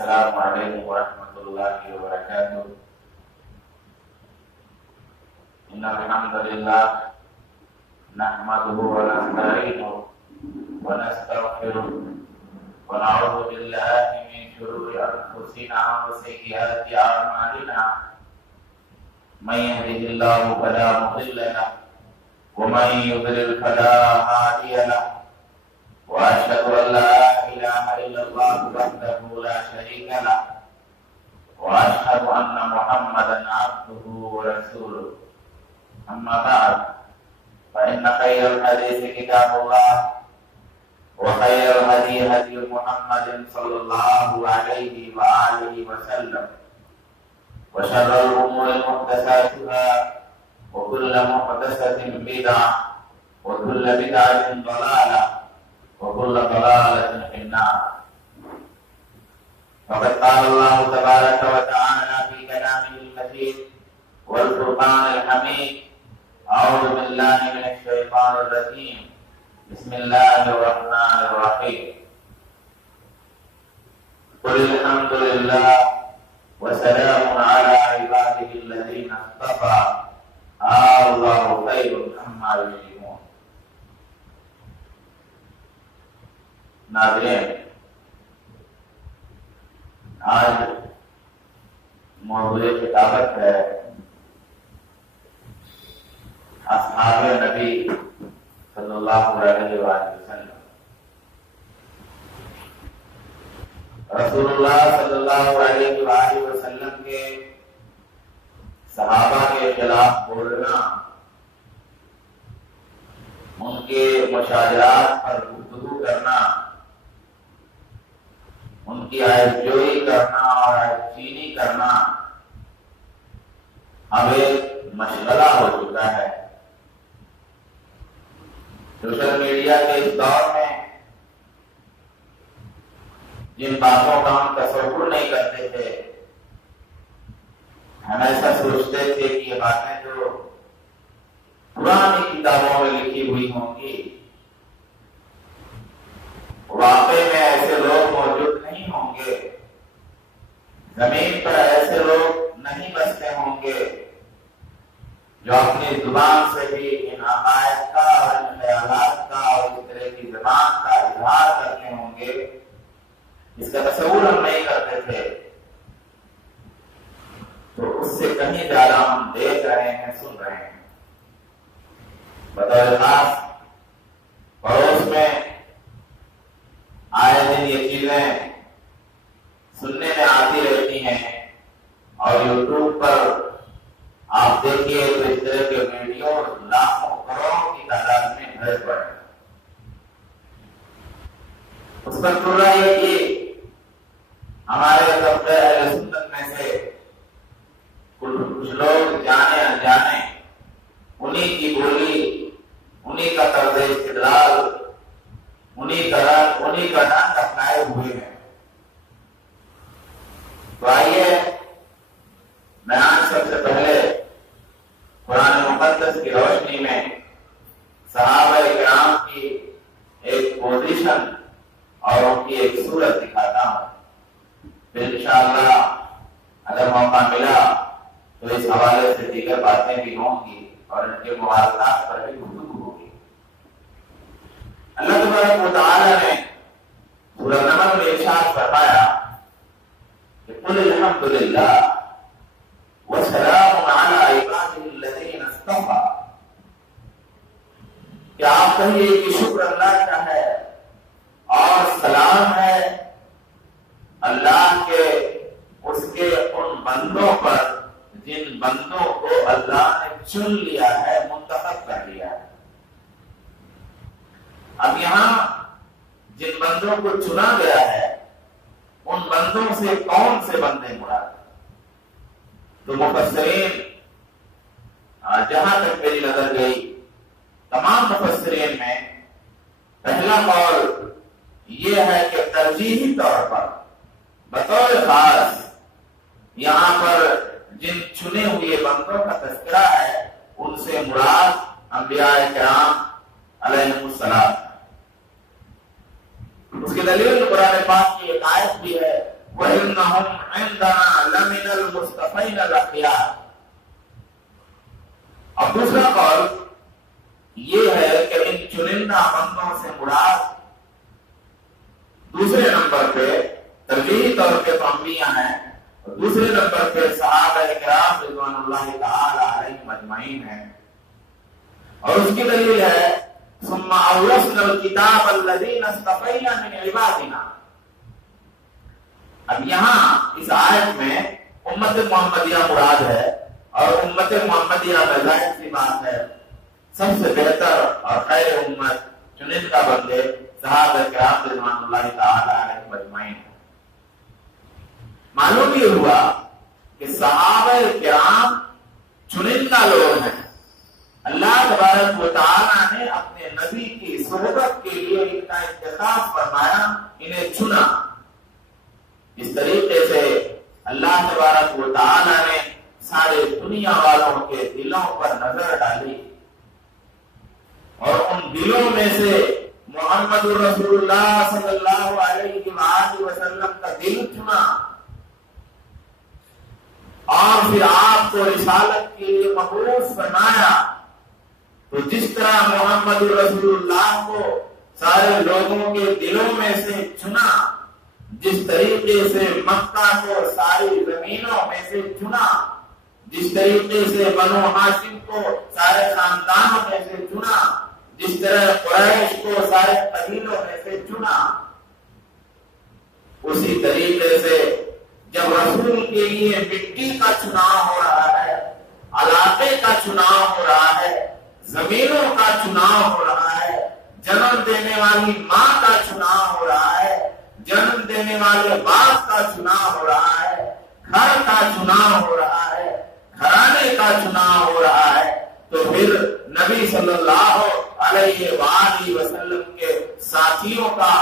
السلام علیکم ورحمۃ اللہ وبرکاتہ۔ ان الحمد للہ نحمده ونستعینه ونستغفره ونعوذ باللہ من شرور انفسنا وسیئات اعمالنا، من يهده الله فلا مضل له ومن يضلل فلا هادي له، واشهد ان لا اله الا الله وحده لا شريك له، واشهد ان محمدا عبده ورسوله، اما بعد فان خير الحديث كتاب الله، وخير الهدي هدي محمد صلى الله عليه واله وسلم، وشر الامور محدثاتها، وكل محدثة بدعة، وكل بدعة ضلالة، وكل ضلالة في النار۔ فقد قال الله تبارك وتعالى في كلامه المجيد والفرقان الحميد: أعوذ بالله من الشيطان الرجيم، بسم الله الرحمن الرحيم، قل الحمد لله وسلام على عباده الذين اصطفى اللہ خیر عما یشرکون۔ ناظرین، آج موضوع خطابت ہے اصحاب نبی صلی اللہ علیہ وآلہ وسلم۔ رسول اللہ صلی اللہ علیہ وآلہ وسلم کے صحابہ کے خلاف بولنا، ان کے مشاجرات پر گفتگو کرنا، ان کی عیب جوئی کرنا اور عیب چینی کرنا اب ایک مشغلہ ہو چکا ہے۔ سوشل میڈیا کے اس دور میں جن باتوں کا ہم تصور نہیں کرتے تھے، ہم ایسا سوچتے تھے کہ یہ باتیں تو پرانی کتابوں میں لکھی ہوئی ہوں گی، واقعی میں ایسے لوگ موجود نہیں ہوں گے، زمین پر ایسے لوگ نہیں بستے ہوں گے جو اپنی زبان سے بھی ان عقائد کا اور ان خیالات کا اور اس طرح کی زبان کا اظہار کرتے ہوں گے۔ اس کا تصور ہم نہیں کرتے تھے، تو اس سے کہیں زیادہ ہم دیکھ رہے ہیں، سن رہے ہیں۔ بطور خاص پڑوس میں آئے دن یہ چیزیں سننے میں آتی رہتی ہیں، اور یوٹیوب پر آپ دیکھیے تو اس طرح کے ویڈیو لاکھوں کروڑوں کی تعداد میں بھرے پڑے۔ اس پر پورا یہ کہ ہمارے طبقہ اہل سنت میں سے کچھ لوگ جانے انجانے انہی کی بولی، انہی کا طرز استدلال، انہی کا رنگ اپنائے ہوئے ہیں۔ تو آئیے بیان سب سے پہلے قرآن مقدس کی روشنی میں صحابہ کرام کی ایک پوزیشن اور ان کی ایک صورت دکھاتا ہوں، پھر انشاءاللہ اگر موقع ملا تو اس حوالے سے دیگر باتیں بھی ہوں گی اور ان کے موازنات پر بھی گفتگو ہوگی۔ اللہ تبارک و تعالی نے سورہ نمل میں ارشاد فرمایا کہ قل الحمد للہ وسلام علی عبادہ الذین اصطفى، کہ آپ کہیے کہ شکر اللہ کا ہے اور سلام ہے اللہ کے اس کے ان بندوں پر جن بندوں کو اللہ نے چن لیا ہے، منتخب کر لیا ہے۔ اب یہاں جن بندوں کو چنا گیا ہے، ان بندوں سے کون سے بندے مراد؟ تو مفسرین، جہاں تک میری نظر گئی، تمام مفسرین میں پہلا قول یہ ہے کہ ترجیحی طور پر بطور خاص یہاں پر جن چنے ہوئے بندوں کا تذکرہ ہے، ان سے مراد انبیاء کرام علیہ السلام۔ اس کی دلیل قرآن پاک کی ایک آیت بھی ہے، وَإِنَّهُمْ عِنْدَنَا لَمِنَ الْمُصْطَفَيْنَ الْأَخْيَارِ۔ اور دوسرا قول یہ ہے کہ ان چنندہ بندوں سے مراد دوسرے نمبر پہ ترجیحی طور پہ تو انبیاء ہیں، اور دوسرے نمبر پہ صحابہ کرام رضوان اللہ تعالی علیہم اجمعین ہیں۔ اور اس کی دلیل ہے ثم اورثنا الکتاب الذین اصطفینا من عبادنا۔ اب یہاں اس آیت میں امت محمدیہ مراد ہے، اور امت محمدیہ میں ظاہر سی بات ہے سب سے بہتر اور خیر امت چنندہ بندے صحابہ کرام رضوان اللہ تعالی علیہم اجمعین۔ معلوم یہ ہوا کہ صحابہ کرام چنندہ لوگ ہیں، اللہ تبارک و تعالیٰ نے اپنے نبی کی صحبت کے لیے ان کا انتخاب فرمایا، انہیں چنا۔ اس طریقے سے اللہ تبارک و تعالیٰ نے سارے دنیا والوں کے دلوں پر نظر ڈالی، اور ان دلوں میں سے محمد رسول اللہ صلی اللہ علیہ وآلہ وسلم کا دل چنا، اور پھر آپ کو رسالت کے لیے مبعوث فرمایا۔ تو جس طرح محمد رسول اللہ کو سارے لوگوں کے دلوں میں سے چنا، جس طریقے سے مکہ کو ساری زمینوں میں سے چنا، جس طریقے سے بنو ہاشم کو سارے خاندانوں میں سے چنا، جس طرح قریش کو سارے قبیلوں میں سے چنا، اسی طریقے سے جب رسول کے لیے مٹی کا چناؤ ہو رہا ہے، علاقے کا چناؤ ہو رہا ہے، زمینوں کا چناؤ ہو رہا ہے، جنم دینے والی ماں کا چناؤ ہو رہا ہے، جنم دینے والے باپ کا چناؤ ہو رہا ہے، گھر کا چناؤ ہو رہا ہے، گھرانے کا چناؤ ہو رہا ہے، تو پھر نبی صلی اللہ علیہ وآلہ وسلم کے ساتھیوں کا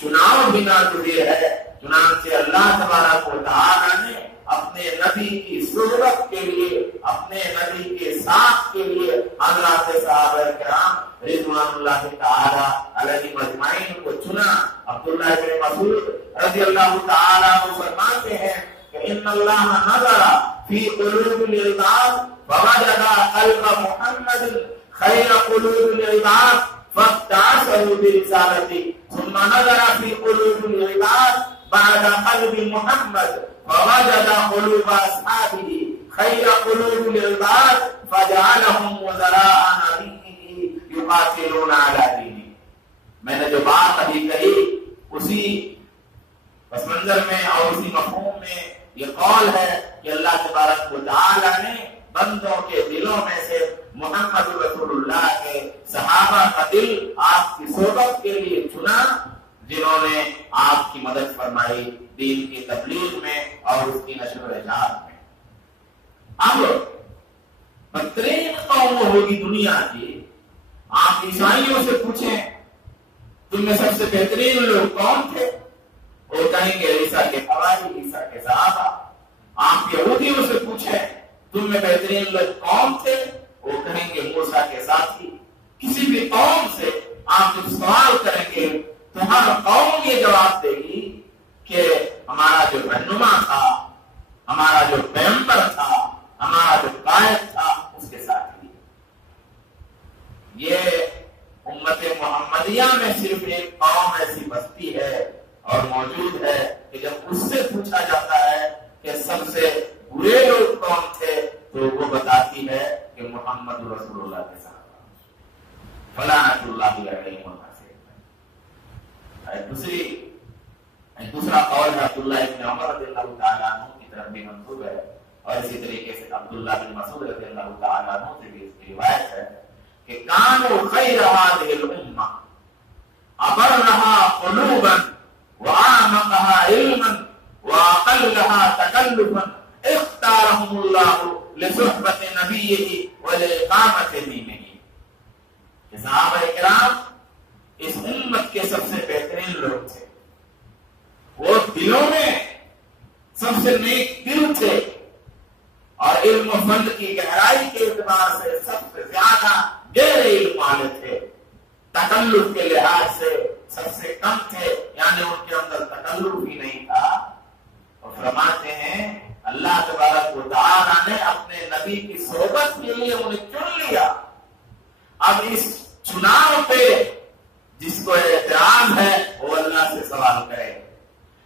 چناؤ بھی ناگزیر ہے۔ چنانچہ اللہ تبارک و تعالیٰ نے اپنے نبی کی صحبت کے لیے، اپنے نبی کے ساتھ کے لیے حضرات صحابہ کرام رضوان اللہ تعالی علیہم اجمعین کو چنا۔ عبداللہ بن مسعود رضی اللہ تعالیٰ عنہ فرماتے ہیں کہ ان اللہ نظر فی قلوب العباد فوجد قلب محمد خیر قلوب العباد فاستعصه برسالته ثم نظر فی قلوب العباد بعد قلب محمد فوجد قلوب اصحابه خیر قلوب العباد فجعلهم وزراء نبیه یقاتلون علی دینه۔ میں نے جو بات ابھی کہی اسی پس منظر میں اور اسی مفہوم میں یہ قول ہے کہ اللہ تبارک و تعالی نے بندوں کے دلوں میں سے محمد رسول اللہ کے صحابہ کا دل آپ کی صحبت کے لیے چنا، جنہوں نے آپ کی مدد فرمائی دین کی تبلیغ میں اور اس کی نشر و اشاعت میں۔ اب بدترین قوم ہوگی دنیا کی، آپ عیسائیوں سے پوچھیں تم میں سب سے بہترین لوگ کون تھے، وہ کہیں گے عیسیٰ کے حواری، عیسیٰ کے صحابہ۔ آپ یہودیوں سے پوچھیں تم میں بہترین لوگ کون تھے، وہ کہیں گے موسیٰ کے ساتھی۔ کسی بھی قوم سے آپ جب سوال کریں گے تو ہر قوم یہ جواب دے گی کہ ہمارا جو رہنما تھا، ہمارا جو پیغمبر تھا، ہمارا جو قائد تھا، اس کے ساتھ ہی۔ یہ امت محمدیہ میں صرف ایک قوم ایسی بستی ہے اور موجود ہے کہ جب اس سے پوچھا جاتا ہے کہ سب سے برے لوگ کون تھے تو وہ بتاتی ہے کہ محمد رسول اللہ کے ساتھ فلانۃ اللہ علیہ وسلم۔ دوسرا قول ہے عبداللہ ابن عمر رضی اللہ تعالیٰ عنہ کی طرف بھی منسوب ہے، اور اسی طریقے سے عبداللہ بن مسعود رضی اللہ تعالیٰ عنہ سے بھی اس کی روایت ہے کہ کانوا خیر هذه الامہ ابرها قلوبا واعمقها علما واقلها تکلفا اختارهم اللہ لصحبت نبیہ ولاقامت دینہ۔ کہ صحابہ کرام اس امت کے سب سے بہترین لوگ تھے، وہ دلوں میں سب سے نیک دل تھے، اور علم و فن کی گہرائی کے اعتبار سے سب سے زیادہ گہرے علم والے تھے، تکلف کے لحاظ سے سب سے کم تھے، یعنی ان کے اندر تکلف ہی نہیں تھا، فرماتے ہیں اللہ تبارک و تعالیٰ نے اپنے نبی کی صحبت کے لیے انہیں چن لیا. اب اس چناؤ پہ جس کو اعتراض ہے وہ اللہ سے سوال کرے.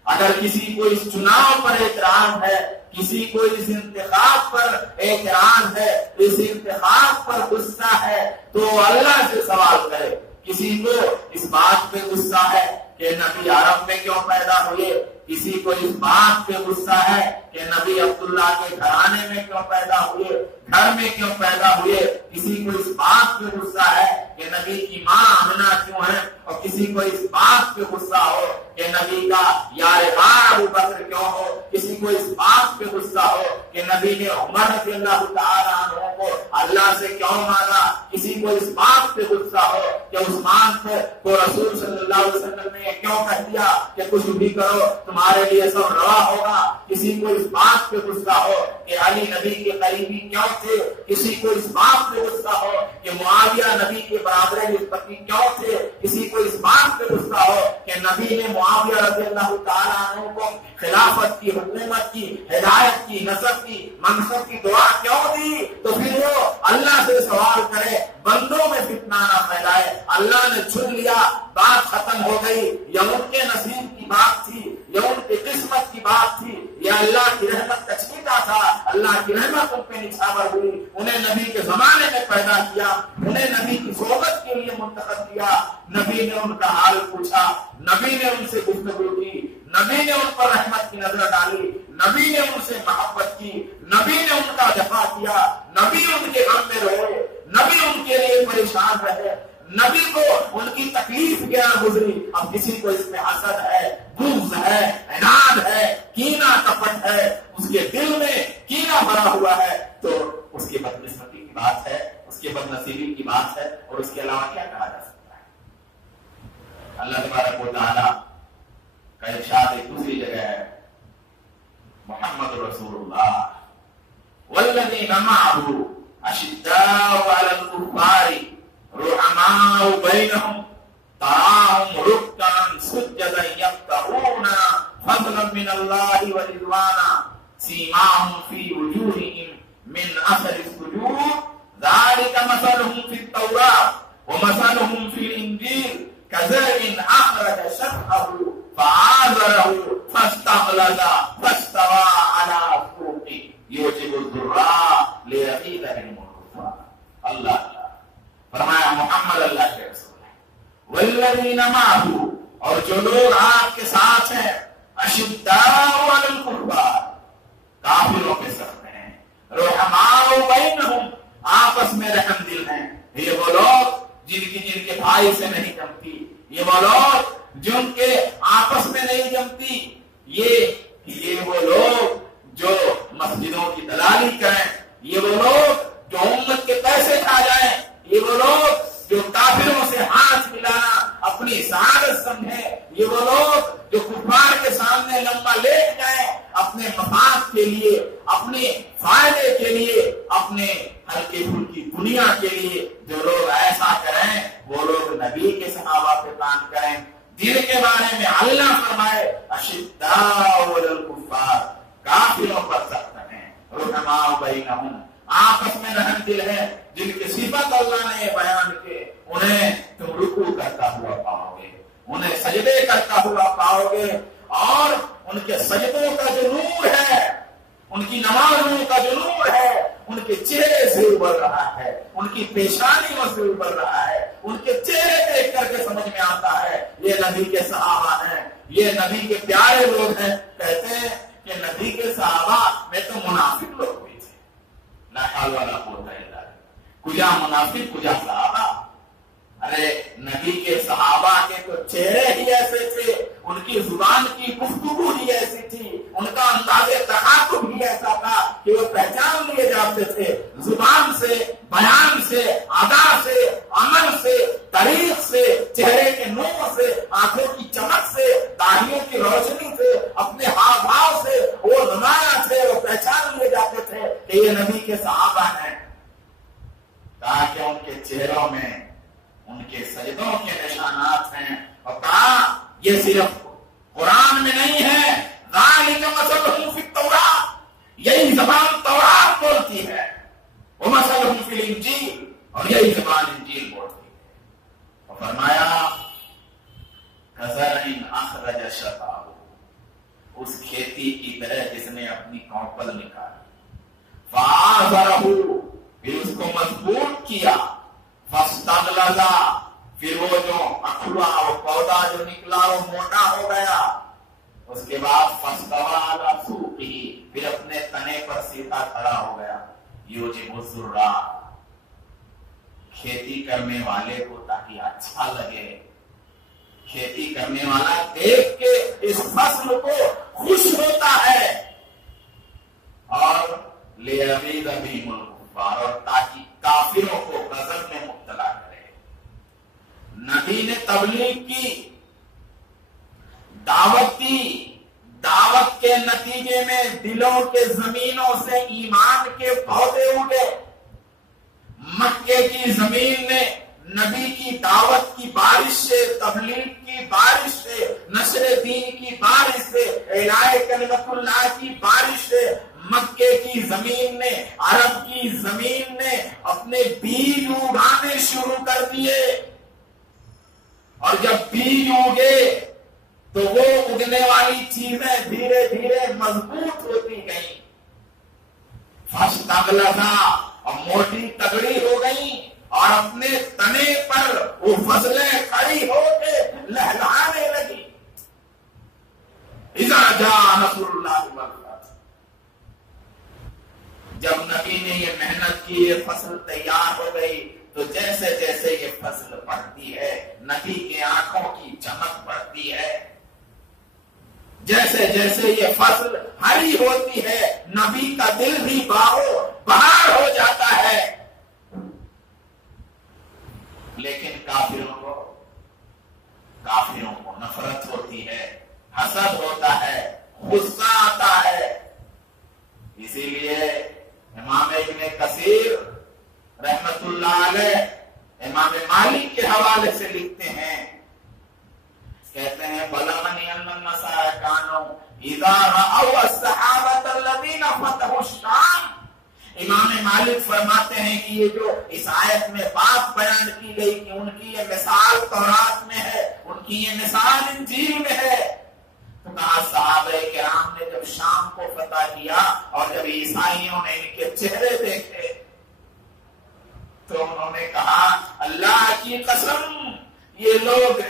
اگر کسی کو اس چناؤ پر اعتراض ہے، کسی کو اس انتخاب پر اعتراض ہے، اس انتخاب پر غصہ ہے، تو اللہ سے سوال کرے. کسی کو اس بات پہ غصہ ہے کہ نبی عرب میں کیوں پیدا ہوئے، کسی کو اس بات پہ غصہ ہے کہ نبی عبداللہ کے گھرانے میں کیوں پیدا ہوئے، گھر میں کیوں پیدا ہوئے، کسی کو اس بات پہ غصہ ہے کہ نبی کی ماں آمنہ کیوں ہے، اور کسی کو اس بات پہ غصہ ہو کہ نبی کا یار غار ابو بکر کیوں ہو، کسی کو اس بات پہ غصہ ہو کہ نبی نے عمر رضی اللہ تعالیٰ عنہ کو اللہ سے کیوں مانگا، کسی کو اس بات پہ غصہ ہو کہ عثمان کو رسول صلی اللہ علیہ وسلم نے کیوں کہہ دیا کہ کچھ بھی کرو تمہارے لیے سب روا ہوگا، کسی کو اس بات پہ غصہ ہو کہ علی نبی کے قریبی کیوں تھے، کسی کو اس بات پہ غصہ ہو کہ معاویہ نبی کے برابر نسبتی کیوں تھے، کسی کو اس بات پہ غصہ ہو کہ نبی نے معاویہ رضی اللہ تعالیٰ عنہ کو خلافت کی، حکومت کی، ہدایت کی، نصب کی، منصب کی دعا کیوں دی. تو پھر وہ اللہ سے سوال کرے، بندوں میں فتنہ نہ پھیلائے. اللہ نے چن لیا، بات ختم ہو گئی. یہ ان کے نصیب کی بات تھی، یہ ان کی قسمت کی بات تھی، یہ اللہ کی رحمت کا چھیٹا تھا. اللہ کی رحمت ان پہ نچھاور ہوئی، انہیں نبی کے زمانے میں پیدا کیا، انہیں نبی کی صحبت کے لیے منتخب کیا. نبی نے ان کا حال پوچھا، نبی نے ان سے گفتگو کی، نبی نے ان پر رحمت کی نظر ڈالی، نبی نے ان سے محبت کی، نبی نے ان کا دفاع کیا، نبی ان کے غم میں روئے، نبی ان کے لیے پریشان رہے، نبی کو ان کی تکلیف کیا گزری. اب کسی کو اس میں حسد ہے، بغض ہے، عناد ہے، کینہ کپٹ ہے، اس کے دل میں کینہ بھرا ہوا ہے، تو اس کی بدقسمتی کی بات ہے، اس کی بدنصیبی کی بات ہے، اور اس کے علاوہ کیا کہا جا سکتا ہے. اللہ تبارک و تعالیٰ کا ارشاد ایک دوسری جگہ ہے، محمد رسول اللہ والذین معه اشداء علی الکفار رحماء بینہم تراہم رکعا سجدا یبتغون فضلا من اللہ ورضوانا سیماہم فی وجوہہم من اثر السجود ذلک مثلہم فی التوراۃ ومثلہم فی الانجیل كزرع أخرج شطأه فآزره فاستغلظ فاستوى على سوقه يعجب الزراع ليغيظ بهم الكفار. اللہ فرمایا محمد اللہ کے رسول ہے. والذین معه، اور جو لوگ آپ کے ساتھ ہیں، اشداء علی الکفار، کافروں کے سخت ہیں، رحماء بینہم، آپس میں رحم دل ہیں. یہ وہ لوگ جن کے بھائی سے نہیں جمتی، یہ وہ لوگ جن کے آپس میں نہیں جمتی، یہ وہ لوگ جو مسجدوں کی دلالی کریں، یہ وہ لوگ جو امت کے پیسے کھا جائیں، یہ وہ لوگ جو کافروں سے ہاتھ ملانا اپنی سعادت سمجھیں، یہ وہ لوگ جو کفار کے سامنے لمبا لیٹ جائیں اپنے مفاد کے لیے، اپنے فائدے کے لیے، اپنے ہلکے پھلکی دنیا کے لیے. جو لوگ ایسا کریں وہ لوگ نبی کے صحابہ پہ کام کریں. دین کے بارے میں اللہ فرمائے اشداء علی الکفار، کافروں پر سخت ہیں، رحماء بینہم، آپس میں رحم دل ہے. جن کی صفت اللہ نے بیان کی، انہیں تم رکوع کرتا ہوا پاؤ گے، انہیں سجدے کرتا ہوا پاؤ گے، اور ان کے سجدوں کا جو نور ہے، ان کی نمازوں کا جو نور ہے، ان کے چہرے سے ابھر رہا ہے، ان کی پیشانیوں سے ابھر رہا ہے، ان کے چہرے دیکھ کر کے سمجھ میں آتا ہے یہ نبی کے صحابہ ہیں، یہ نبی کے پیارے لوگ ہیں. کہتے ہیں کہ نبی کے صحابہ میں تو منافق لوگ ہوئے تھے. لا حول ولا قوت الا باللہ. کجا منافق کجا صحابہ. ارے نبی کے صحابہ کے تو چہرے ہی ایسے تھے، ان کی زبان کی گفتگو ہی ایسی تھی، ان کا انداز تخاطب بھی ایسا تھا کہ وہ پہچان لیے جاتے تھے. زبان سے، بیان سے، ادا سے، عمل سے، طریق سے، چہرے کے نور سے، آنکھوں کی چمک سے، داڑھیوں کی روشنی سے، اپنے ہاتھ بھاؤ سے وہ نمایاں تھے، وہ پہچان لیے جاتے تھے کہ یہ نبی کے صحابہ ہیں. تاکہ ان کے چہروں میں ان کے سجدوں کے نشانات ہیں. اور کہا یہ صرف قرآن میں نہیں ہے، ذالک مثلہم فی انجیل، اور یہی زبان انجیل بولتی ہے۔ اور فرمایا کزرعٍ اخرج شطأہ، اس کھیتی کی طرح جس نے اپنی کونپل نکالی، فآزرہ، پھر اس کو مضبوط کیا، فاستغلظ، پھر وہ جو اکھڑا وہ پودا جو نکلا وہ موٹا ہو گیا، اس کے بعد فاستویٰ علی سوقہ، پھر اپنے تنے پر سیدھا کھڑا ہو گیا۔ یوجب الزراع، کھیتی کرنے والے کو تاکہ اچھا لگے، کھیتی کرنے والا دیکھ کے اس فصل کو خوش ہوتا ہے، اور لیغیظ بہم الکفار، اور تاکہ کافروں کو غضب میں مبتلا کرے۔ نبی نے تبلیغ کی، دعوت دی، دعوت کے نتیجے میں دلوں کے زمینوں سے ایمان کے پودے اگے۔ مکے کی زمین نے نبی کی دعوت کی بارش سے، تبلیغ کی بارش سے، نشر دین کی بارش سے، اعلاء کلمت اللہ کی بارش سے مکے کی زمین نے، عرب کی زمین نے اپنے بیج اگانے شروع کر دیے، اور جب بیج اگے تو وہ اگنے والی چیزیں دھیرے دھیرے مضبوط ہوتی گئیں، فاستغلظ، اور موٹی تگڑی ہو گئی، اور اپنے تنے پر وہ فصلیں کھڑی ہو کے لہلانے لگی۔ اذا جاء نصر اللہ والفتح، جب نبی نے یہ محنت کی، یہ فصل تیار ہو گئی، تو جیسے جیسے یہ فصل بڑھتی ہے نبی کے آنکھوں کی چمک بڑھتی ہے، جیسے جیسے یہ فصل ہری ہوتی ہے نبی کا دل بھی بہار ہو جاتا ہے۔ لیکن کافروں کو نفرت ہوتی ہے، حسد ہوتا ہے، غصہ آتا ہے۔ اسی لیے امام ابن کثیر رحمت اللہ علیہ امام مالک کے حوالے سے لکھتے ہیں، کہتے ہیں بلغنی ان النصارى كانوا اذا راوا الصحابة الذين فتحوا الشام، امام مالک فرماتے ہیں کہ یہ جو اس آیت میں بات بیان کی گئی کہ ان کی یہ مثال تورات میں ہے، ان کی یہ مثال انجیل میں ہے، تو کہا صحابہ کرام نے جب شام کو فتح کیا اور جب عیسائیوں نے ان کے چہرے دیکھے تو انہوں نے کہا اللہ کی قسم یہ لوگ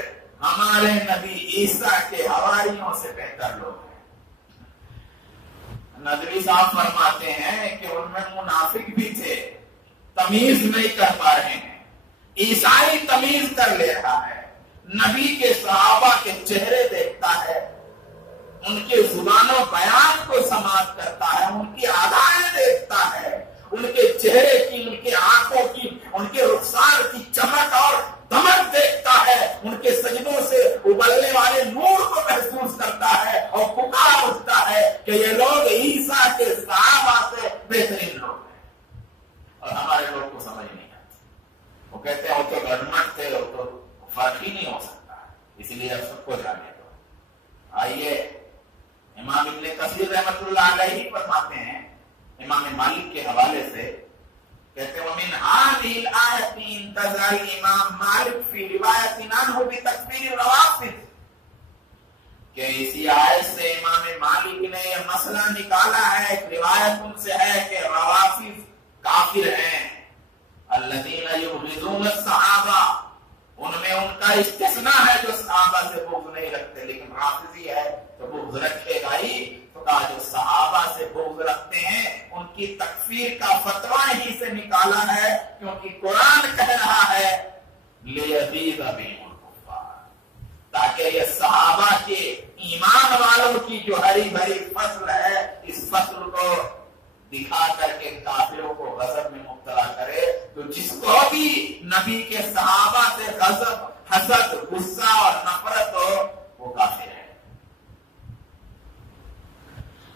ہمارے نبی عیسیٰ کے حواریوں سے بہتر لوگ ہیں۔ ندوی صاحب فرماتے ہیں کہ ان میں منافق بھی تھے، تمیز نہیں کر پا رہے ہیں، عیسائی تمیز کر لے رہا ہے، نبی کے صحابہ کے چہرے دیکھتا ہے، ان کے زبان و بیان کو سماعت کرتا ہے، ان کی ادائیں دیکھتا ہے، ان کے چہرے کی، ان کے آنکھوں کی، ان کے رخسار کی چمک اور دمک دیکھتا ہے، ان کے سجدوں سے ابلنے والے نور کو محسوس کرتا ہے، اور پکار اٹھتا ہے کہ یہ لوگ عیسیٰ کے صحابہ سے بہترین لوگ ہیں، اور ہمارے لوگ کو سمجھ نہیں آتی۔ وہ کہتے ہیں وہ تو گورنمنٹ تھے، وہ تو فرق ہی نہیں ہو سکتا، اسی لیے اب سب کو جانے دو۔ آئیے امام ابن کثیر رحمت اللہ علیہ فرماتے ہیں امام مالک کے حوالے سے، کہتے ہیں وَمِنْ هَذِهِ الْآيَةِ انتزع الامام مالک فی روایت عنہ بتکفیر الروافض، کہ اسی آیت سے امام مالک نے یہ مسئلہ نکالا ہے، ایک روایت ان سے ہے کہ روافض کافر ہیں، الذین یبغضون الصحابہ، ان میں ان کا استثناء ہے جو صحابہ سے بغض نہیں رکھتے، لیکن رافضی ہے تو بغض رکھے گا ہی، تو کہا جو صحابہ سے بغض رکھتے ہیں ان کی تکفیر کا فتویٰ ہی سے نکالا ہے، کیونکہ قرآن کہہ رہا ہے لیغیظ بہم الکفار، تاکہ یہ صحابہ کے ایمان والوں کی جو ہری بھری فصل ہے اس فصل کو دکھا کر کے کافروں کو غضب میں مبتلا کرے، تو جس کو بھی نبی کے صحابہ سے غضب، حسد، غصہ اور نفرت ہو وہ کافر ہے۔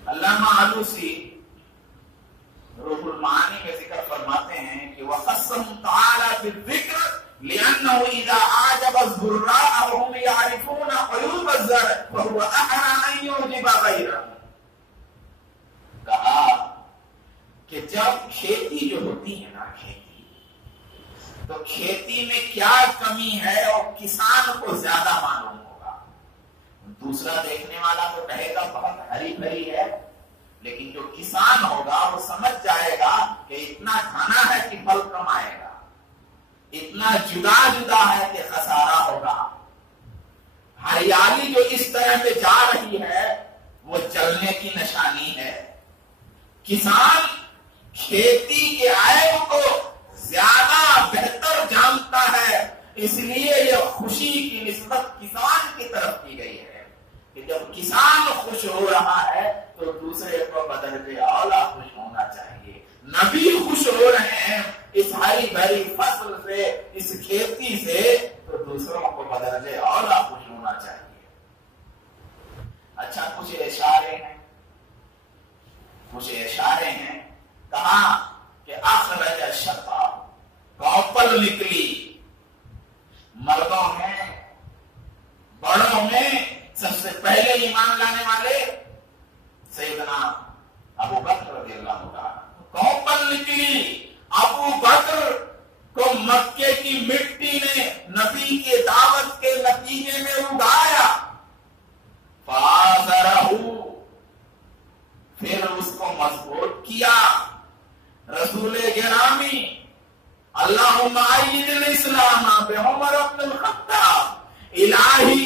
علامہ آلوسی روح المعانی میں ذکر فرماتے ہیں کہ وَقَسَّمْ تَعَالَى بِالذِّكْرِ لِأَنَّهُ إِذَا أَعْجَبَ الزُّرَّاءَ وَهُمْ يَعْرِفُونَ عُيُوبَ الزَّرْعِ فَهُوَ أَحْرَىٰ أَن يُعْجِبَ غَيْرَهُ، کہا کہ جب کھیتی جو ہوتی ہے نا، کھیتی تو کھیتی میں کیا کمی ہے اور کسان کو زیادہ معلوم ہوگا. دوسرا دیکھنے والا تو کہے گا بہت ہری بھری ہے، لیکن جو کسان ہوگا وہ سمجھ جائے گا کہ اتنا کھانا ہے کہ پھل کم آئے گا، اتنا جدا جدا ہے کہ خسارہ ہوگا. ہریالی جو اس طرح سے جا رہی ہے وہ جلنے کی نشانی ہے. کسان کھیتی کے عیب کو زیادہ بہتر جانتا ہے، اس لیے یہ خوشی کی نسبت کسان کی طرف کی گئی ہے کہ جب کسان خوش ہو رہا ہے تو دوسرے کو بدلتے اولا خوش ہونا چاہیے. نبی خوش ہو رہے ہیں اس ہری بھری فصل سے، اس کھیتی سے، تو دوسروں کو بدلتے اولا خوش ہونا چاہیے. اچھا کچھ اشارے ہیں کہا کہ اخرج الشطا، کوپل نکلی. مردوں میں بڑوں میں سب سے پہلے ایمان لانے والے سیدنا ابو بکر رضی اللہ عنہ. کوپل نکلی. ابو بکر کو مکے کی مٹی نے نبی کے دعوت کے نتیجے میں اگایا. فآزرہ، پھر اس کو مضبوط کیا. رسول گرامی اللہم أید الاسلام بعمر بن الخطاب، الہی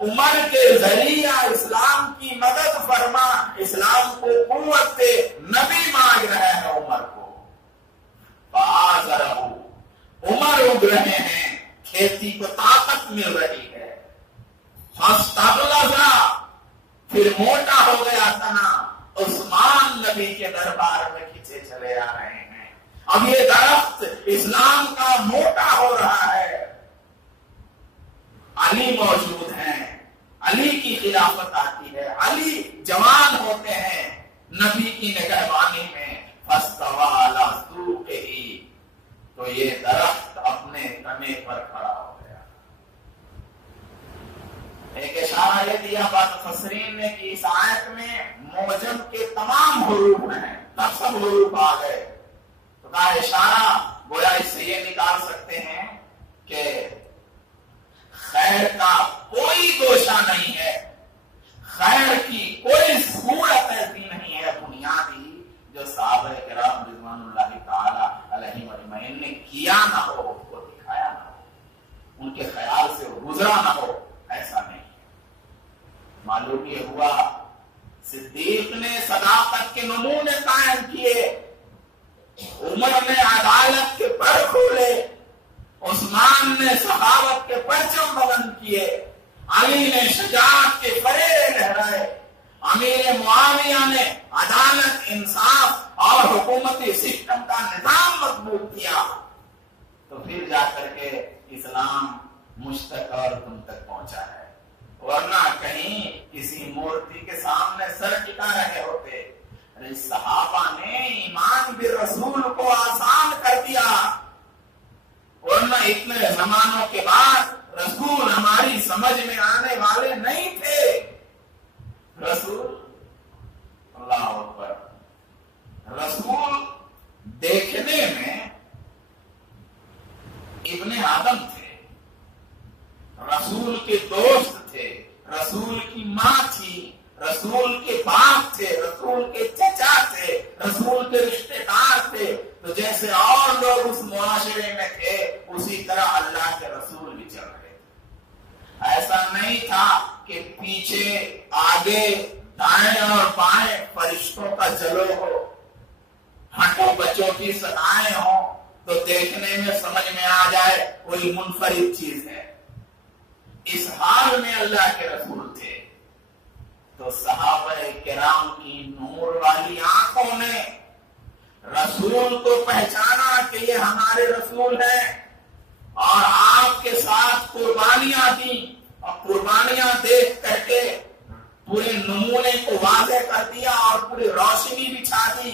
عمر کے ذریعہ اسلام کی مدد فرما. اسلام کو قوت سے نبی مانگ رہے ہیں عمر کو. فآزرہ، عمر اگ رہے ہیں، کھیتی کو طاقت مل رہی ہے. فاستغلظ، پھر موٹا ہو گیا تنا. عثمان نبی کے دربار میں کھینچے چلے آ رہے ہیں. اب یہ درخت اسلام کا موٹا ہو رہا ہے. علی موجود ہیں، علی کی خلافت آتی ہے، علی جوان ہوتے ہیں نبی کی نگہبانی میں. فاستوى على سوقه، تو یہ درخت اپنے تنے پر کھڑا ہو گیا. ایک اشارہ یہ دیا مفسرین نے کہ اس آیت میں موجم کے تمام حروف ہیں، سب حروف آ گئے. تو کا اشارہ گویا اس سے یہ نکال سکتے ہیں کہ خیر کا کوئی گوشہ نہیں ہے، خیر کی کوئی صورت ایسی نہیں ہے بنیادی جو صحابہ کرام رضوان اللہ تعالی علیہم اجمعین نے کیا نہ ہو، اس کو دکھایا نہ ہو، ان کے خیال سے گزرا نہ ہو. ایسا نہیں ہے. معلوم یہ ہوا صدیق نے صداقت کے نمونے قائم کیے، عمر نے عدالت کے پر کھولے، عثمان نے صحابت کے پرچم بلند کیے، علی نے شجاعت کے فریرے لہرائے، امیر معاویہ نے عدالت، انصاف اور حکومتی سسٹم کا نظام مضبوط کیا. تو پھر جا کر کے اسلام مجھ تک اور تم تک پہنچا ہے. ورنہ کہیں کسی مورتی کے سامنے سر ٹکا رہے ہوتے. ارے صحابہ نے ایمان بالرسول کو آسان کر دیا، ورنہ اتنے زمانوں کے بعد رسول ہماری سمجھ میں آنے والے نہیں تھے. رسول اللہ اکبر، رسول دیکھنے میں ابن آدم تھے، رسول کے دوست تھے، رسول کی ماں تھی، رسول کے باپ تھے، رسول کے چچا تھے، رسول کے رشتے دار تھے. تو جیسے اور لوگ اس معاشرے میں تھے اسی طرح اللہ کے رسول بھی چل رہے تھے. ایسا نہیں تھا کہ پیچھے آگے دائیں اور بائیں فرشتوں کا جلو ہو، ہنٹوں بچوں کی صدائیں ہوں تو دیکھنے میں سمجھ میں آ جائے کوئی منفرد چیز ہے. اس حال میں اللہ کے رسول تھے. تو صحابہ کرام کی نور والی آنکھوں نے رسول کو پہچانا کہ یہ ہمارے رسول ہیں، اور آپ کے ساتھ قربانیاں دیں، اور قربانیاں دیکھ کر کے پورے نمونے کو واضح کر دیا اور پوری روشنی بچھا دی.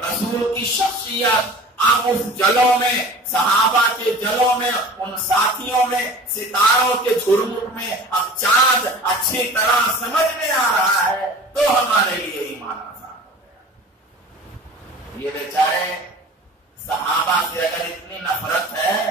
رسول کی شخصیت اب اس جلوں میں، صحابہ کے جلوں میں، ان ساتھیوں میں، ستاروں کے جھرمٹ میں اب چاند اچھی طرح سمجھ میں آ رہا ہے. تو ہمارے لیے ایمان آسان ہو گیا. یہ بیچارے صحابہ سے اگر اتنی نفرت ہے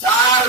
4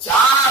4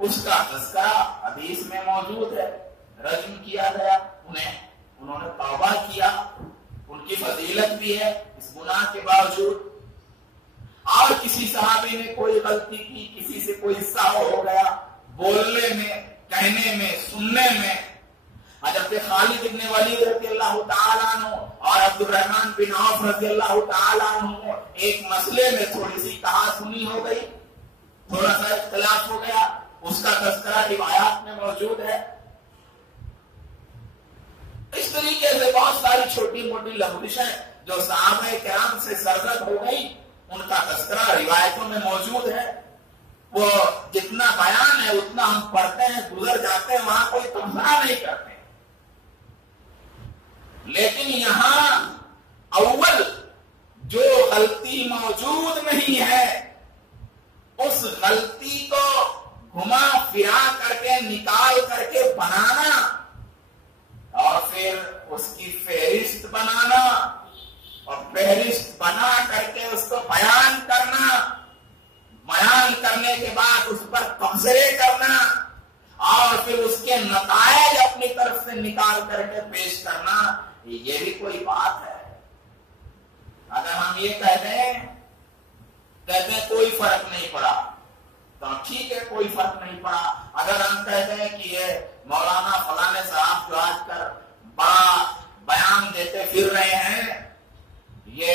اس کا تذکرہ حدیث میں موجود ہے. رجم کیا گیا انہوں نے توبہ کیا، ان کی فضیلت بھی ہے اس گناہ کے باوجود. اور کسی صحابی نے کوئی غلطی کی، کسی سے کوئی سہو ہو گیا بولنے میں، کہنے میں، سننے میں. حضرت خالد بن ولید رضی اللہ تعالیٰ عنہ اور عبد الرحمن بن عوف رضی اللہ تعالیٰ عنہ ایک مسئلے میں تھوڑی سی کہا سنی ہو گئی، تھوڑا سا اختلاف ہو گیا، اس کا تذکرہ روایات میں موجود ہے. اس طریقے سے بہت ساری چھوٹی موٹی لغزشیں جو صحابہ کرام سے سرزد ہو گئی، ان کا تذکرہ روایتوں میں موجود ہے. وہ جتنا بیان ہے اتنا ہم پڑھتے ہیں، گزر جاتے ہیں، وہاں کوئی تبصرہ نہیں کرتے. لیکن یہاں اول جو غلطی موجود نہیں ہے اس غلطی کو گھما پھرا کر کے نکال کر کے بنانا اور پھر اس کی فہرست بنانا اور فہرست بنا کر کے اس کو بیان کرنا، بیان کرنے کے بعد اس پر تبصرے کرنا اور پھر اس کے نتائج اپنی طرف سے نکال کر کے پیش کرنا، یہ بھی کوئی بات ہے. اگر ہم یہ کہتے ہیں کوئی فرق نہیں پڑا تو ٹھیک ہے، کوئی فرق نہیں پڑا. اگر ہم کہتے ہیں کہ یہ مولانا فلانے صاحب جو آج کل بڑا بیان دیتے پھر رہے ہیں، یہ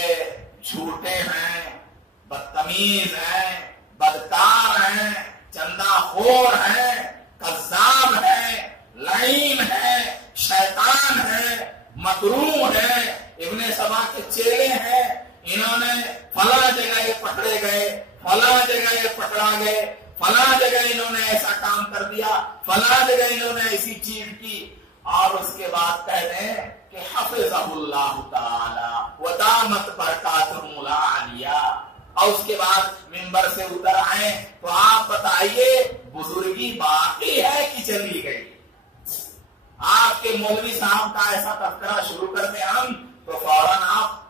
جھوٹے ہیں، بدتمیز ہیں، بدکار ہیں، چندہ خور ہیں، کذاب ہیں، لعین ہیں، شیطان ہیں، مکروہ ہیں، ابن سبا کے چیلے ہیں، انہوں نے فلاں جگہ یہ پکڑے گئے، فلاں جگہ یہ پکڑا گئے، فلاں جگہ انہوں نے ایسا کام کر دیا، فلاں جگہ انہوں نے ایسی چیز کی، اور اس کے بعد کہہ دیں کہ حفظہ اللہ تعالی ودامت برکاتہ العالیہ، اور اس کے بعد ممبر سے اتر آئیں تو آپ بتائیے بزرگی باقی ہے کہ چلی گئی؟ آپ کے مولوی صاحب کا ایسا تذکرہ شروع کر دیں ہم تو فوراً آپ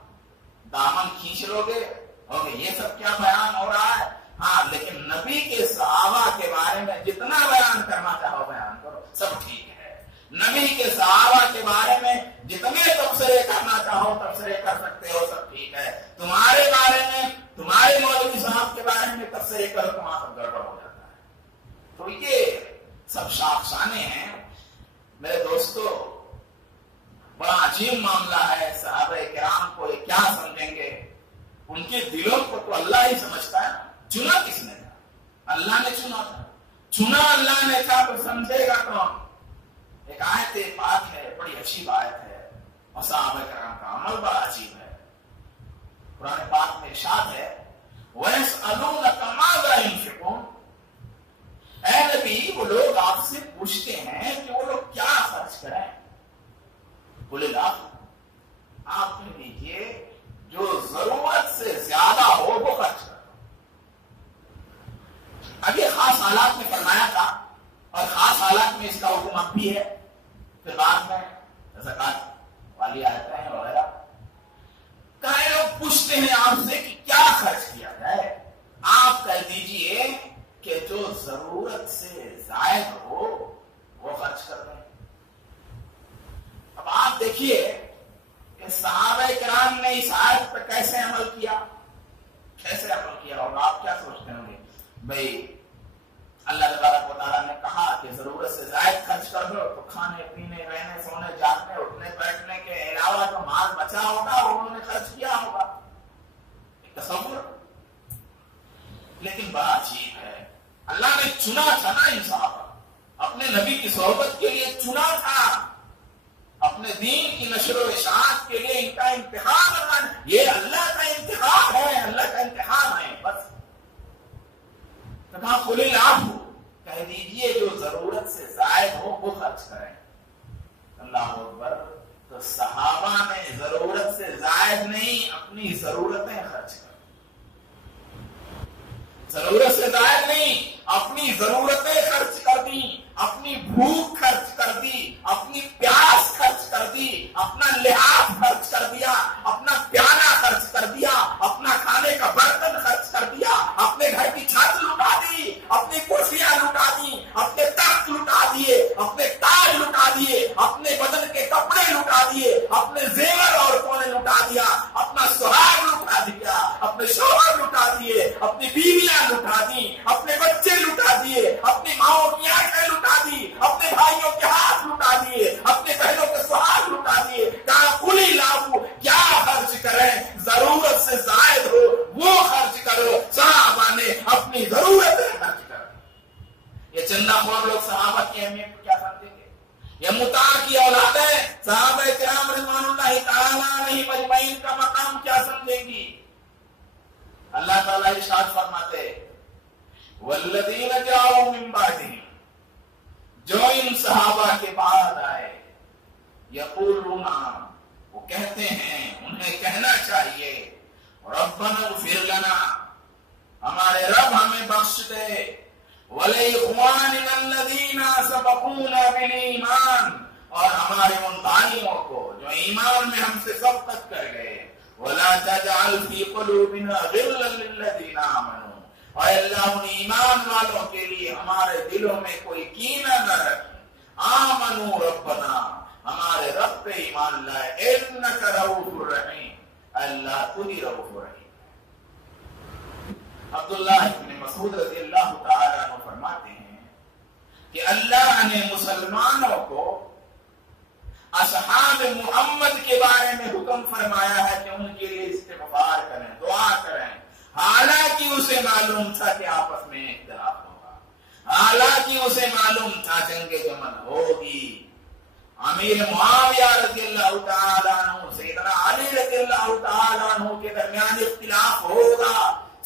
دامن کھینچ لو گے اور یہ سب کیا بیان ہو رہا ہے. ہاں، لیکن نبی کے صحابہ کے بارے میں جتنا بیان کرنا چاہو بیان کرو، سب ٹھیک ہے. نبی کے صحابہ کے بارے میں جتنے تبصرے کرنا چاہو تبصرے کر سکتے ہو، سب ٹھیک ہے. تمہارے بارے میں، تمہارے مولوی صاحب کے بارے میں تبصرے کرو تو وہاں سب گڑبڑ ہو جاتا ہے. تو یہ سب شاخسانے ہیں. میرے دوستو، بڑا عجیب معاملہ ہے. صحابہ کرام کو یہ کیا سمجھیں گے؟ ان کے دلوں کو تو اللہ ہی سمجھتا ہے. چنا کس نے تھا؟ اللہ نے چنا تھا. چنا اللہ نے تھا تو سمجھے گا کون؟ ایک آیت پاک ہے، بڑی عجیب آیت ہے، اور صحابہ کرام کا عمل بڑا عجیب ہے. قرآن پاک میں ارشاد ہے وَيَسْأَلُونَكَ مَاذَا يُنْفِقُونَ. اے نبی، وہ لوگ آپ سے پوچھتے ہیں کہ وہ لوگ کیا خرچ کریں. بولے آپ کہہ دیجیے جو ضرورت سے زیادہ ہو وہ خرچ کرو. اب یہ خاص حالات میں فرمایا تھا اور خاص حالات میں اس کا حکم اب بھی ہے. پھر بعد میں زکات والی آیتیں ہیں وغیرہ. کئی لوگ پوچھتے ہیں آپ سے کہ کیا خرچ کیا جائے. آپ کہہ دیجیے کہ جو ضرورت سے زائد ہو وہ خرچ کر دیں. اب آپ دیکھیے کہ صحابہ کرام نے اس آیت پر کیسے عمل کیا، کیسے عمل کیا. اور آپ کیا سوچتے ہوں گے؟ بھائی اللہ تبارک و تعالیٰ نے کہا کہ ضرورت سے زائد خرچ کر دو تو کھانے پینے رہنے سونے جاگنے اٹھنے بیٹھنے کے علاوہ جو مال بچا ہوگا وہ انہوں نے خرچ کیا ہوگا. ایک تصور. لیکن بڑا عجیب ہے، اللہ نے چنا تھا نا انصاف، اپنے نبی کی صحبت کے لیے چنا تھا، اپنے دین کی نشر و اشاعت کے لیے ان کا امتحان. یہ اللہ کا امتحان ہے، اللہ کا امتحان ہے. بس کہا قل العفو، کہہ دیجئے جو ضرورت سے زائد ہو وہ خرچ کریں. اللہ اکبر. تو صحابہ نے ضرورت سے زائد نہیں، اپنی ضرورتیں خرچ کر. ضرورت سے زائد نہیں، اپنی ضرورتیں خرچ کر دی، اپنی بھوک خرچ کر دی، اپنی پیاس خرچ کر دی، اپنا لحاظ خرچ کر دیا، اپنا پیالہ خرچ کر دیا، اپنا کھانے کا برتن خرچ کر دیا، اپنے گھر کی چھت لٹا دی، اپنی کرسیاں لٹا دی، یہ چندہ خور لوگ صحابہ کی اہمیت کو کیا سمجھیں گے؟ یہ مطاع کی اولاد ہے، صحابہ کرام رضوان اللہ تعالی علیہم اجمعین کا مقام کیا سمجھیں گی؟ اللہ تعالیٰ ارشاد فرماتے والذین جاؤوا من بعدہم، جو ان صحابہ کے بعد آئے، یقولون، وہ کہتے ہیں، انہیں کہنا چاہیے، ربنا اغفر لنا، ہمارے رب ہمیں بخش دے، وَلِإِخْوَانِنَا الَّذِينَ سَبَقُونَا بِالْإِيمَانِ، اور ہمارے ان بھائیوں کو جو ایمان میں ہم سے سبقت کر گئے، وَلَا تَجْعَلْ فِي قُلُوبِنَا غِلًّا لِلَّذِينَ آمَنُوا، اور اللہ ان ایمان والوں کے لیے ہمارے دلوں میں کوئی کینہ نہ رکھ، آمنوا ربنا، ہمارے رب پہ ایمان لائے، اِنَّكَ رَءُوفٌ رَحِيمٌ، اللہ تو ہی رؤوف رحیم۔ عبداللہ ابن مسعود رضی اللہ تعالیٰ عنہ فرماتے ہیں کہ اللہ نے مسلمانوں کو اصحاب محمد کے بارے میں حکم فرمایا ہے کہ ان کے لیے استغفار کریں، دعا کریں، حالانکہ اسے معلوم تھا کہ آپس میں اختلاف ہوگا، حالانکہ اسے معلوم تھا جنگ جمل ہوگی، امیر معاویہ رضی اللہ تعالیٰ عنہ سیدنا علی رضی اللہ تعالیٰ عنہ کے درمیان اختلاف ہوگا،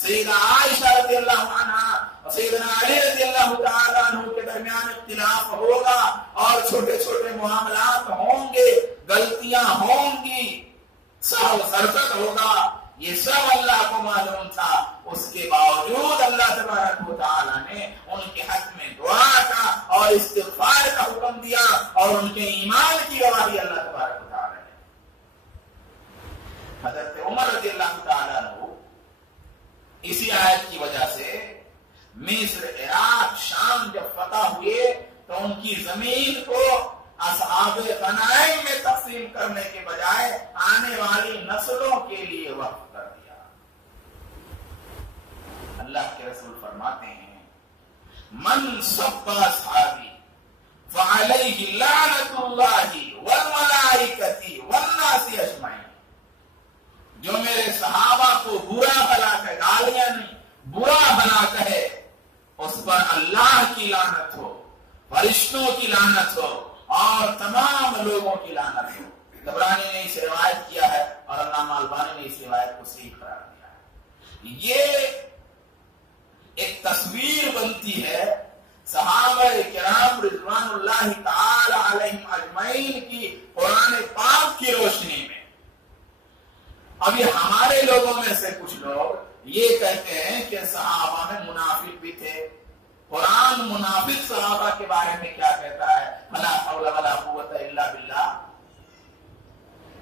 سیدنا عائشہ رضی اللہ عنہ اور سیدنا علی رضی اللہ تعالیٰ عنہ کے درمیان اختلاف ہوگا، اور چھوٹے چھوٹے معاملات ہوں گے، غلطیاں ہوں گی، سہو سرکت ہوگا، یہ سب اللہ کو معلوم تھا، اس کے باوجود اللہ تبارک و تعالیٰ نے ان کے حق میں دعا کا اور استغفار کا حکم دیا، اور ان کے ایمان کی گواہی اللہ تبارک و تعالیٰ نے۔ حضرت عمر رضی اللہ تعالیٰ عنہ اسی آیت کی وجہ سے مصر، عراق، شام جب فتح ہوئے تو ان کی زمین کو اصحاب غنائم میں تقسیم کرنے کے بجائے آنے والی نسلوں کے لیے وقف کر دیا۔ اللہ کے رسول فرماتے ہیں من سب اصحابی فعلیہ لعنت اللہ والملائکۃ والناس اجمعین، جو میرے صحابہ کو برا بھلا کہے، گالیاں نہیں، برا بھلا کہے، اس پر اللہ کی لعنت ہو، فرشتوں کی لعنت ہو، اور تمام لوگوں کی لعنت ہو۔ طبرانی نے اسے روایت کیا ہے اور علامہ البانی نے اس روایت کو صحیح قرار دیا ہے۔ یہ ایک تصویر بنتی ہے صحابہ کرام رضوان اللہ تعالی علیہم اجمعین کی قرآن پاک کی روشنی میں۔ ابھی ہمارے لوگوں میں سے کچھ لوگ یہ کہتے ہیں کہ صحابہ میں منافق بھی تھے، قرآن منافق صحابہ کے بارے میں کیا کہتا ہے، فلا حول ولا قوت الا باللہ۔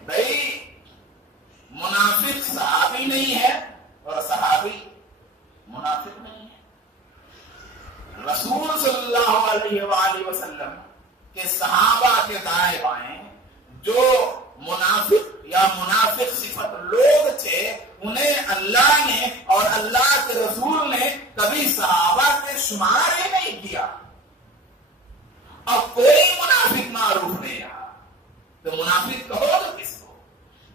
بھائی منافق صحابی نہیں ہے اور صحابی منافق نہیں ہے۔ رسول صلی اللہ علیہ وآلہ وسلم کے صحابہ کے دائیں بائیں جو منافق یا منافق صفت لوگ تھے، انہیں اللہ نے اور اللہ کے رسول نے کبھی صحابہ کے شمار ہی نہیں کیا، اور کوئی منافق معروف نہیں رہا، تو منافق کہو تو کس کو؟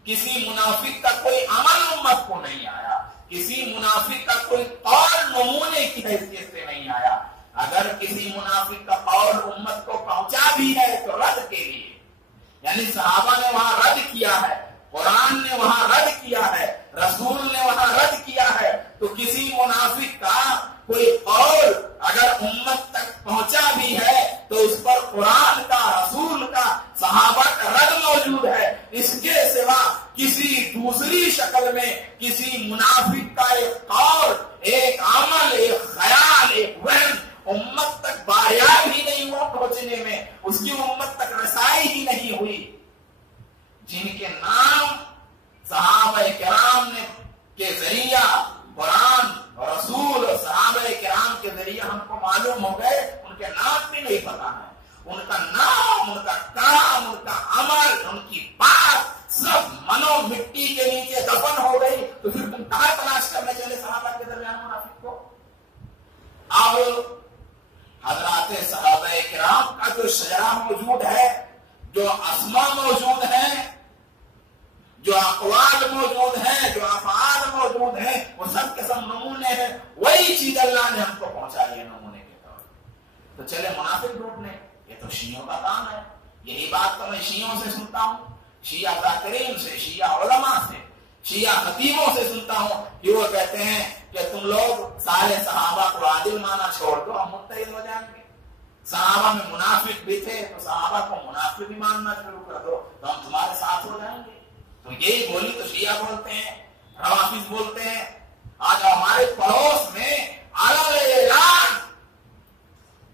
کسی منافق کا کوئی عمل امت کو نہیں آیا، کسی منافق کا کوئی قول نمونے کی حیثیت سے نہیں آیا۔ اگر کسی منافق کا قول امت کو پہنچا بھی ہے تو رد کے لیے، یعنی صحابہ نے وہاں رد کیا ہے، قرآن نے وہاں رد کیا ہے، رسول نے وہاں رد کیا ہے، تو کسی منافق کا کوئی قول اگر امت تک پہنچا بھی ہے تو اس پر قرآن کا، رسول کا، صحابہ کا رد موجود ہے۔ اس کے سوا کسی دوسری شکل میں کسی منافق کا ایک قول، ایک عمل، ایک خیال، ایک وہم امت تک بایاب ہی نہیں ہوا پہنچنے میں، اس کی امت تک رسائی ہی نہیں ہوئی۔ جن کے نام صحابہ کرام نے کے ذریعہ قرآن اور رسول اور صحابہ کرام کے ذریعہ ہم کو معلوم ہو گئے، ان کے نام بھی نہیں پتا ہے، ان کا نام، ان کا کام، ان کا عمل، ان کی بات سب منو مٹی کے نیچے دفن ہو گئی، تو پھر تم کہاں تلاش کرنے چلے صحابہ کے درمیان منافق کو؟ اب حضرات صحابہ کرام کا جو شجرہ موجود ہے، جو اسما موجود ہیں، جو اقوال موجود ہیں، جو افعال موجود ہیں، وہ سب کے سب نمونے ہیں، وہی چیز اللہ نے ہم کو پہنچائی ہے نمونے کے طور پر۔ تو چلے منافق ڈھونڈنے، یہ تو شیعوں کا کام ہے. یہی بات تو میں شیعوں سے سنتا ہوں، شیعہ ذاکرین سے، شیعہ علماء سے، شیعہ خطیبوں سے سنتا ہوں کہ وہ کہتے ہیں کہ تم لوگ سارے صحابہ کو عادل مانا چھوڑ دو، ہم متحد ہو جائیں گے. صحابہ میں منافق بھی تھے تو صحابہ کو منافق بھی ماننا شروع کر دو تو ہم تمہارے ساتھ ہو جائیں گے. تو یہی بولی تو شیعہ بولتے ہیں، روافظ بولتے ہیں. آج ہمارے پڑوس میں اعلان،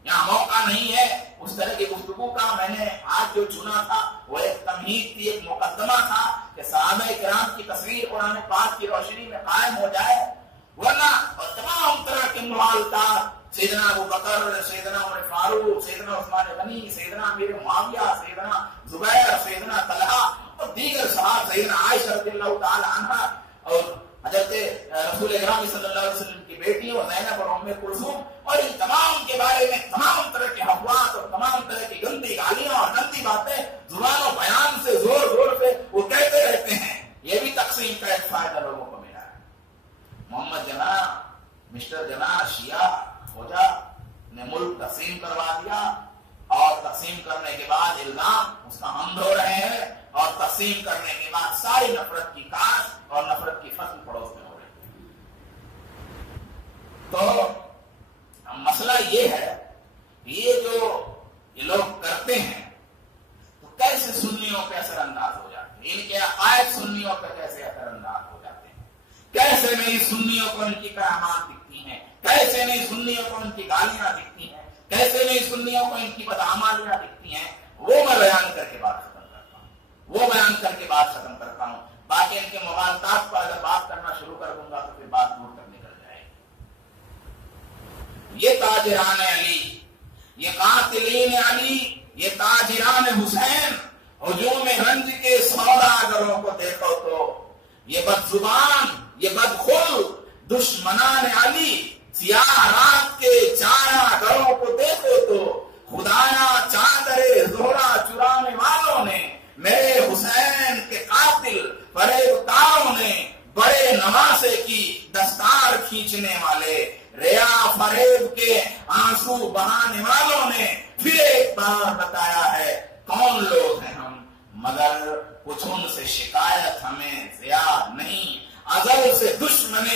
یہاں موقع نہیں ہے اس طرح کی گفتگو کا. میں نے آج جو چنا تھا وہ ایک تمہید تھی، ایک مقدمہ تھا کہ صحابہ کرام کی تصویر قرآن پاک کی روشنی میں قائم ہو جائے، ورنہ تمام طرح کے معالجات، سیدنا ابو بکر، سیدنا عمر فاروق، سیدنا عثمان غنی، سیدنا امیر معاویہ، سیدنا زبیر، سیدنا طلحہ اور دیگر صحابہ، سیدنا عائشہ رضی اللہ تعالی عنہا اور حضرت رسول اکرم صلی اللہ علیہ وسلم کی بیٹیوں زینب اور ام کلثوم، اور ان تمام کے بارے میں تمام طرح کے افواہ اور تمام طرح کی گندی گالیاں اور گندی باتیں زبان و بیان سے زور زور سے وہ کہتے رہتے ہیں. یہ بھی تقسیم کا ایک فائدہ لوگوں کو ملا ہے. محمد جناح، مسٹر جناح شیعہ فوجا نے ملک تقسیم کروا دیا، اور تقسیم کرنے کے بعد الزام اس کا ہم دھو رہے ہیں، اور تقسیم کرنے کے بعد ساری نفرت کی کاشت اور نفرت کی فصل پڑوس میں ہو رہی ہے. تو مسئلہ یہ ہے کہ یہ جو یہ لوگ کرتے ہیں تو کیسے سنیوں پہ اثر انداز ہو جاتے ہیں، ان کے عقائد سنیوں پہ کیسے اثر انداز ہو جاتے ہیں، کیسے نہیں سنیوں کو ان کی کرامات دکھتی ہیں، کیسے نہیں سنیوں کو ان کی گالیاں دکھتی ہیں، کیسے نہیں سنیوں کو ان کی بدعمالیاں دکھتی ہیں. وہ میں بیان کر کے بات کرتا ہوں. باقی ان کے مغالطات پر اگر بات کرنا شروع کر دوں گا تو پھر بات دور تک نکل جائے گی. یہ تاجران علی، یہ قاتلین علی، یہ تاجران حسین، ہجوم رنج کے سوداگروں کو دیکھو تو یہ بد زبان، یہ بدخلق دشمنان علی، سیاہ رات کے چارہ گروں کو دیکھو تو خدایا چادر زہرا چرانے والوں نے، میرے حسین کے قاتل فریب کاروں نے، بڑے نواسے کی دستار کھینچنے والے، ریا فریب کے آنسو بہانے والوں نے پھر ایک بار بتایا ہے کون لوگ ہیں ہم، مگر کچھ ان سے شکایت ہمیں زیاد نہیں، ازل سے دشمن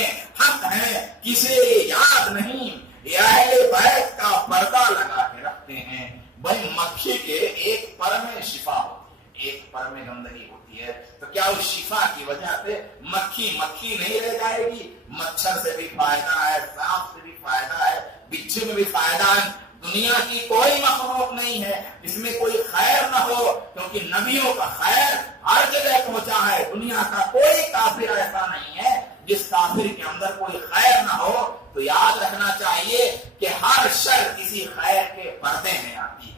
حق ہیں کسے یاد نہیں، یہ اہل بیت کا پردہ لگا کے رکھتے ہیں. بھائی مکھی کے ایک پر میں شفا ہوتی ہے، ایک پر میں گندگی ہوتی ہے، تو کیا اس شفا کی وجہ سے مکھی نہیں رہ جائے گی؟ مچھر سے بھی فائدہ ہے، سانپ سے بھی فائدہ ہے، بچھو میں بھی فائدہ ہے. دنیا کی کوئی مخلوق نہیں ہے جس میں کوئی خیر نہ ہو، کیونکہ نبیوں کا خیر ہر جگہ پہنچا ہے. دنیا کا کوئی کافر ایسا نہیں ہے جس کافر کے اندر کوئی خیر نہ ہو. تو یاد رکھنا چاہیے کہ ہر شر کسی خیر کے پردے میں آتی ہے،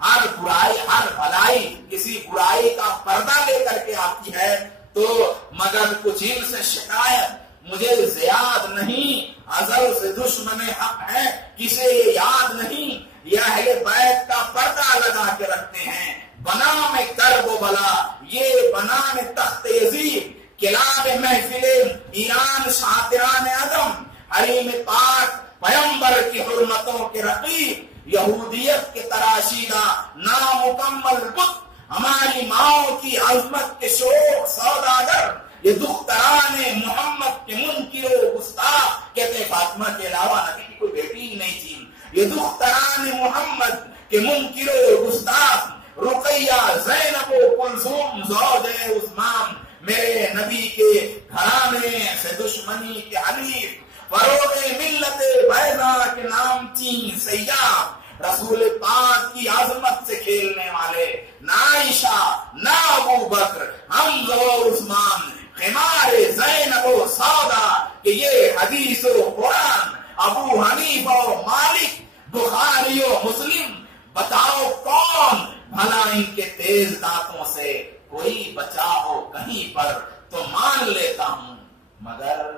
ہر برائی، ہر بھلائی کسی برائی کا پردہ لے کر کے آتی ہے. تو مگر کچھ ان سے شکایت مجھے زیاد نہیں، ازل سے دشمن حق ہے کسے یہ یاد نہیں، یہ اہل بیت کا پردہ لگا کے رکھتے ہیں. بنا میں کرب و بلا، یہ بنا میں تخت عظیم، کلاب محفل ایران شاطران عدم، حریم پاک پیمبر کی حرمتوں کے رقیب، یہودیت کے تراشیدہ نامکمل بت، ہماری ماؤں کی عظمت کے شوق سوداگر، یہ دختران محمد کے منکر و گستاخ. کہتے فاطمہ کے علاوہ نبی کی کوئی بیٹی ہی نہیں تھی. یہ دختران محمد کے منکر و گستاخ، رقیہ، زینب و کلثوم زوج عثمان، میرے نبی کے گھرانے سے دشمنی کے حلیف، فروغ ملت بیضا کے نام تھی سیاح، رسول پاک کی عظمت سے کھیلنے والے، نہ عائشہ نہ ابو بکر، حمزہ و عثمان، خمار زینب و سودا، کہ یہ حدیث و قرآن، ابو حنیفہ و مالک، بخاری و مسلم، بتاؤ کون بھلا ان کے تیز دانتوں سے کوئی بچا ہو کہیں پر تو مان لیتا ہوں. مگر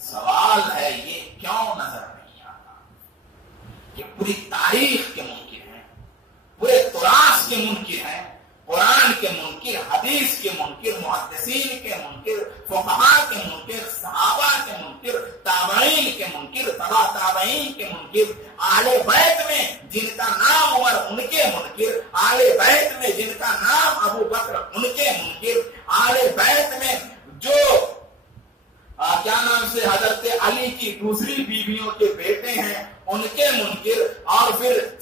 سوال ہے یہ کیوں نظر نہیں آتا؟ کہ پوری تاریخ کے منکر ہیں، پورے تراث کے منکر ہیں، قرآن کے منکر، حدیث کے منکر، محدثین کے منکر، فقہاء کے منکر، صحابہ کے منکر، تابعین کے منکر، تبع تابعین کے منکر، اہل بیت میں جن کا